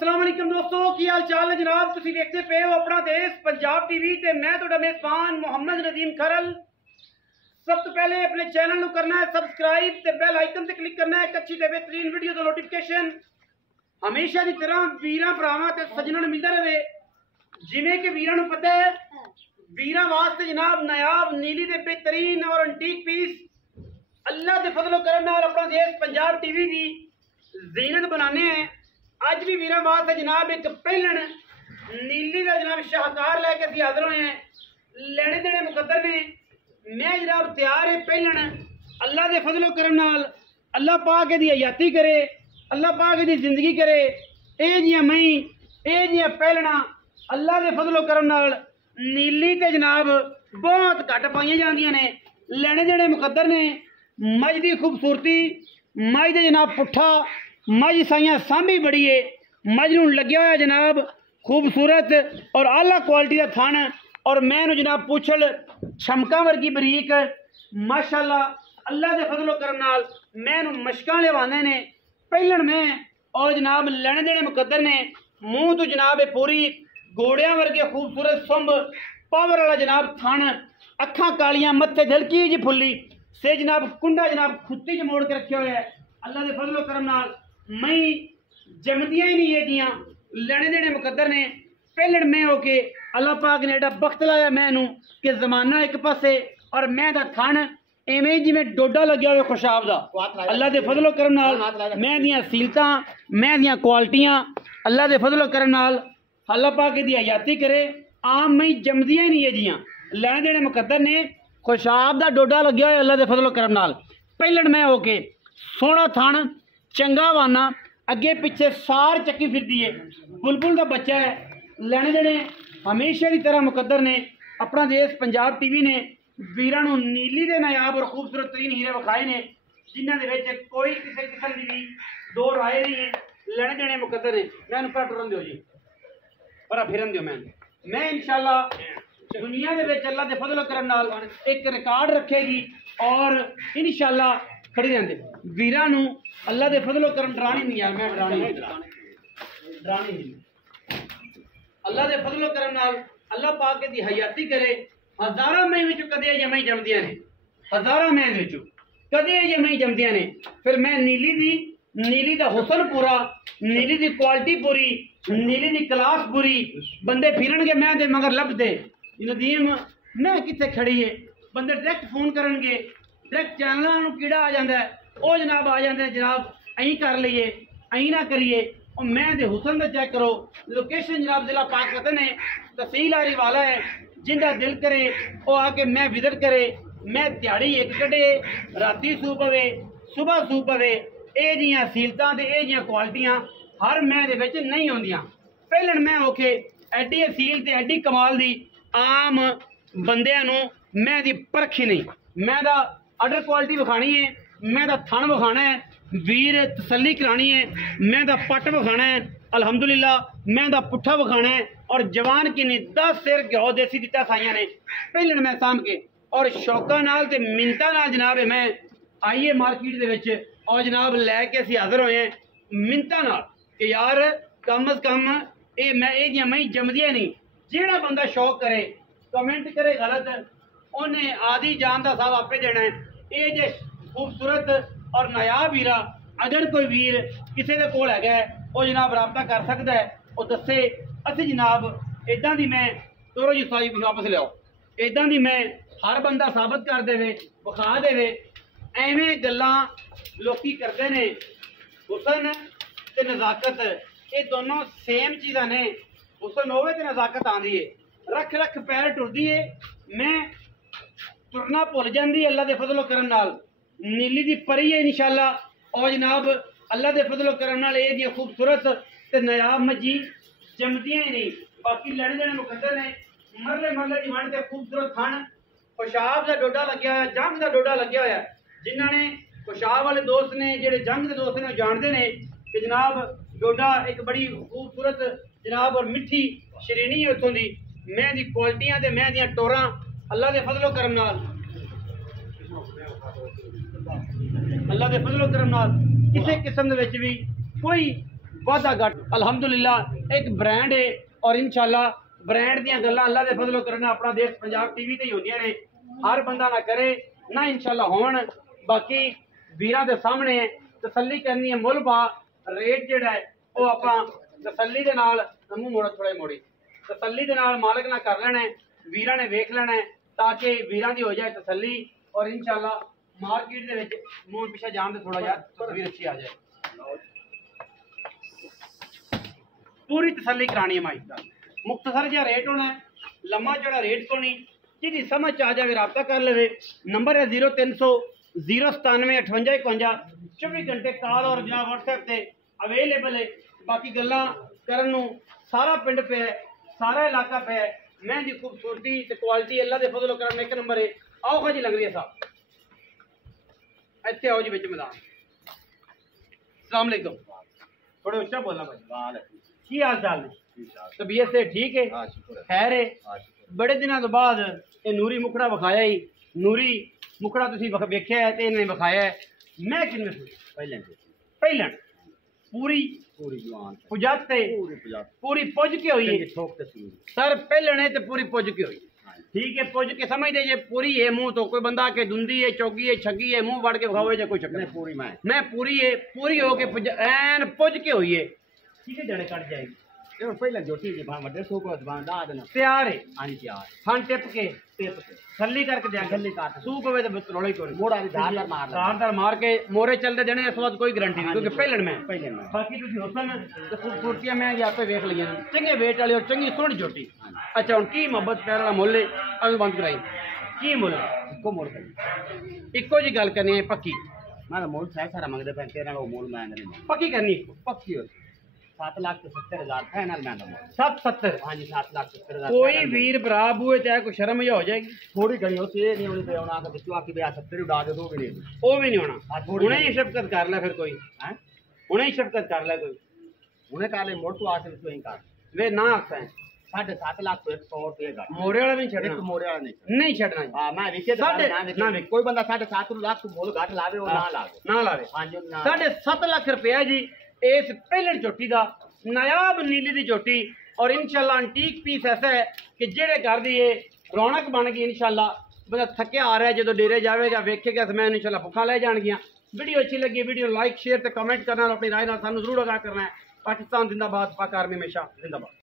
अस्सलाम वालेकुम दोस्तों, की हाल चाल है जनाब। तुसीं देखते पे हो अपना देश पंजाब टीवी ते मैं तुहाडा मेज़बान मोहम्मद नदीम खरल। सब तो पहले अपने चैनल को करना है सब्सक्राइब ते बेल आइकन ते क्लिक करना है एक अच्छी ते बेहतरीन वीडियो दा नोटिफिकेशन हमेशा की तरह वीरां भरावां ते सज्जनां नूं मिलदा रहे। जिवें कि वीरां नूं पता है वीरां वास्ते जनाब नायाब नीली दे बेहतरीन और एंटीक पीस अल्लाह के फजलो करम नाल अपना देश पंजाब टीवी की जीनत बनाने हैं। अज भी वीरां वास्ते जनाब एक पहलन नीली का जनाब शाहकार लैके असीं हाजिर होए हैं। लेने देने मुकद्दर ने मैं जनाब तैयार है पहलन अल्लाह के फजलो करम नाल अल्लाह पाक दी हयाती करे, अल्लाह पाक दी जिंदगी करे। ये जियां मई ये जियां पहलना अल्लाह के फजलो करम नाल नीली ते जनाब बहुत घट पाई जांदियां ने। लेने देने मुकद्दर ने मझ की खूबसूरती मझ दे जनाब पुट्ठा मझ साइयां सांभी बड़ी है। मझ नूं लग्या होया जनाब खूबसूरत और आला क्वालिटी का थन और मैं जनाब पुछल छमका वर्गी बरीक माशाअल्लाह अल्लाह के फजलो करम नाल मैं मशकां लिवाने ने पहलन में और जनाब लेने देने मुकद्दर ने मूँह तो जनाब पूरी घोड़ियां वर्गे खूबसूरत सुंब पावर वाला जनाब थन अखां कालियां मत्थे हल्की जी फुल्ली से जनाब कुंडा जनाब खुत्ती च मोड़ के रखे हुए है। अल्लाह के फजलो करम नाल मई जमदियां ही नहीं है जियां लेने देने मुकद्दर ने पहलण में होके अल्लाह पाक ने एडा बख्त लाया मैनू कि जमाना एक पासे और मैं दा थन एवें जिवें डोडा लग्या हुआ खुशाब दा। अल्लाह के फजलो करम नाल मैं दियां सीलतां मैं दियां क्वालिटियां अल्लाह के फजलो करम नाल अल्लाह पाक दी हयाती करे। आम मई जमदियां ही नहीं है जियां लेने देने मुकद्दर ने खुशाब दा डोडा लग्या हुआ अल्लाह के फजलो करम नाल पहलण में होके सोहना थन चंगा वाना अगे पिछे सार चक्की फिरदी है। बुलबुल का बच्चा है। लेने देने हमेशा की तरह मुकद्दर ने अपना देश पंजाब टीवी ने वीरां नूं नीली दे नायाब और खूबसूरत तरीन हीरे विखाए ने जिन्हां दे विच कोई किसी किस्म की भी दो राय नहीं है। लेने देने मुकद्दर ने मैं पर टुरन दो जी पर फिरन दो मैं इंशाअल्लाह दुनिया के विच अल्लाह के फजलो करम नाल एक रिकॉर्ड रखेगी और इंशाअल्लाह खड़ी रहंदे वीरां नूं अल्लाह के फजलो करम डरानी नहीं यार मैं डरानी नहीं अल्लाह के फजलो करम नाल अल्लाह पाक दी हयाती करे। हज़ारां मई विच कदे जमई जमदियां ने हज़ारां मई विच कदे जमई जमदियां ने। फिर मैं नीली दा हुसन पूरा नीली दी क्वालिटी पूरी नीली दी क्लास पूरी बंदे फिरनगे मैं दे मगर लभदे नदीम मैं कित्थे खड़ी है बंदे डायरेक्ट फोन करनगे डायरेक्ट चैनलों नूं कीड़ा आ जाता है वो जनाब आ जाते हैं जनाब अं कर लीए अं ना करिए और मैं दे हुसन का चेक करो। लोकेशन जनाब जिला पाकपतन है तहसील आरी वाला है जिंदा दिल करे वो आके मैं विजिट करे। मैं दिहाड़ी एक कटे राती सू पवे सुबह सू पवे ये जियां सीलतां ते ये जियां क्वालिटियां हर मैं दे विच नहीं होंदियां। पहलन मैं औखे एडी असील ते एडी कमाल दी आम बंदियां नूं मैं दी परखी नहीं मैं दा अडर क्वालिटी विखानी है मैं दा थन विखाना है वीर तसल्ली करानी है मैं दा पट विखाना है अल्हम्दुलिल्लाह मैं दा पुट्ठा विखाना है और जवान की 10 सिर घ्यो देसी दिता साइयां ने पहलन मैं साम के और शौका नाल ते मिन्नतां नाल जनाब मैं आइए मार्केट दे विच और जनाब लैके असीं हाज़र होए हैं मिन्नतां नाल कि यार कम अज़ कम ये मैं ये जियां मई जमदियां नहीं। जेड़ा बंदा शौक करे कमेंट करे गलत उन्हें आदि जान का साहब आपे देना है। ये जे खूबसूरत और नायाब वीरा अगर कोई वीर किसी के कोल है वो जनाब रबता कर सकता है वो दसे असी जनाब इदा की मैं तोरो जी साई वापस लियाओ इदा की मैं हर बंदा साबित कर दे विखा दे एवें गल्लां लोकी करते ने। हुसन ते नज़ाकत ये दोनों सेम चीज़ां ने। हुसन होवे ते नज़ाकत आंदी है रख रख पैर टुरदी है मैं तुरना भुल जाती अल्लाह के फजलो करम नाल नीली दी परी है इंशाअल्लाह और जनाब अल्लाह के फजलो करम नाल ये दी खूबसूरत ते नायाब मजी जमदियां ही नहीं। बाकी लेने देने मुकद्दर ने मरले मरले की वंड ते खूबसूरत थन खुशाब का डोडा लग्या होया जंग का डोडा लग्या होया। जिन्हों ने खुशाब वाले दोस्त ने जेडे जंग के दोस्त ने जानते हैं कि जनाब डोडा एक बड़ी खूबसूरत जनाब और मिठी श्रेणी है उतों की मैं दी क्वालिटियां ते मैं दियां टोरां अल्लाह के फजलो करम नाल अल्लाह के फजलो करम नाल किसी किस्म दे विच भी कोई वादा घट अलहमदुलिल्लाह एक ब्रांड है और इंशाल्लाह ब्रांड दी गल्लां अल्लाह दे फजलो करना अपना देश पंजाब टीवी ते ही होंदियां ने हर बंदा ना करे ना इंशाल्लाह होण बाकी वीरां दे सामने है तसल्ली करनी है मुल भा रेट जेड़ा है वो आपां तसल्ली दे नाल मूंह मोड़ थोड़े मोड़ी तसल्ली दे नाल मालिक ना कर लेना है वीरां ने वेख लेना है ताकि वीरां दी हो जाए तसल्ली और इंशाल्लाह मार्केट दे विच मूंह पिछे जान दे थोड़ा यार तस्वीर अच्छी आ जाए पूरी तसल्ली करानी है माइक का मुख्तसर जहा रेट होना है लम्मा चौड़ा रेट को नहीं जिसकी समझ आ जाए रबता कर ले नंबर है 0300 097 58 54 घंटे कॉल और जनाब व्हाट्सएप से अवेलेबल है बाकी गल्लां करन नूं सारा पिंड पे है सारा इलाका पे है मैं दी खूबसूरती ते क्वालिटी अल्लाह दे फजल करम एक नंबर है आओ खाजी लग रही है साहब इत्थे आओ जी विच मैदान अस्सलाम वालेकुम थोड़े उच्चा बोलना भाई की हाल चाल है तबीयत से ठीक है खैर है बड़े दिनों तो बाद ये नूरी मुखड़ा विखाया ही नूरी मुखड़ा तुसीं वेख्या है ते इन्हें विखाया है मैं किन्ने पहले पूरी जवान पुजत पूरी पुज के हुई है सर पहले ने तो पूरी पुज के हुई ठीक है पुज के समझते जे पूरी है मुंह तो कोई बंदा के धुंधी है चौगी है छगी है मुंह वड़ के विखावे जे कोई चक्कर पूरी मैं पूरी है पूरी हो के एन पुज के हुई है ठीक है जड़े कट जाएगी पहले जो ठीक है वड्डे सूप तैयार है हां तैयार फन टिप के थल्ली करके दे थल्ली काट सूप होवे तो रोले कोई मोड़ा धारदार मार के मोरे चलते देने इस वक्त कोई गारंटी नहीं क्योंकि पहले में बाकी तुसी हुसन ते खूबसूरतियां मैं जी आपे देख लिया चंगे वेट वाली और चंगी सोहनी झोटी अच्छा हुन की मोहब्बत प्यार वाला मुੱਲ अभी बंद कराई की मुੱਲ इको मुੱਲ इको जी गल करनी है पक्की मैं मुੱਲ सारा मंगदे पे तेरा वो मुੱਲ मैं नहीं पक्की करनी पक्की 7,70,000 फाइनल मैं 770 हाँ जी 7,70,000 कोई वीर बराब हुए चाहे कोई शर्म या हो जाएगी थोड़ी गई हो ये नहीं होनी पे होना कि बिचू आके बया 70 उड़ा दे तो भी नहीं वो भी नहीं होना उन्हें ही शफकत कर ले फिर कोई हैं उन्हें ही शफकत कर ले कोई उन्हें कह ले मोड़ तो आके तो ही कर वे ना आखता है 7.5 लाख को 100 रुपये का मोरे वाला नहीं छड़ना मोरे वाला नहीं छड़ना हां मैं विके ना कोई बंदा 7.5 लाख को बोल घाट लावे और ना लावे हां जी 7.5 लाख रुपया जी इस पहले चोटी का नायाब नीली की चोटी और इंशाल्लाह अंटीक पीस ऐसा है कि जेड़े घर दी रौनक बन गई इंशाल्लाह बंदा थकिया आ रहा है जो डेरे जाएगा वेखेगा तो मैं इंशाल्लाह भुखा ले जाएगियां वीडियो अच्छी लगी वीडियो लाइक शेयर ते कमेंट करना अपनी राय सानू जरूर आगाह करना है पाकिस्तान जिंदाबाद पाक आर्मी हमेशा जिंदाबाद।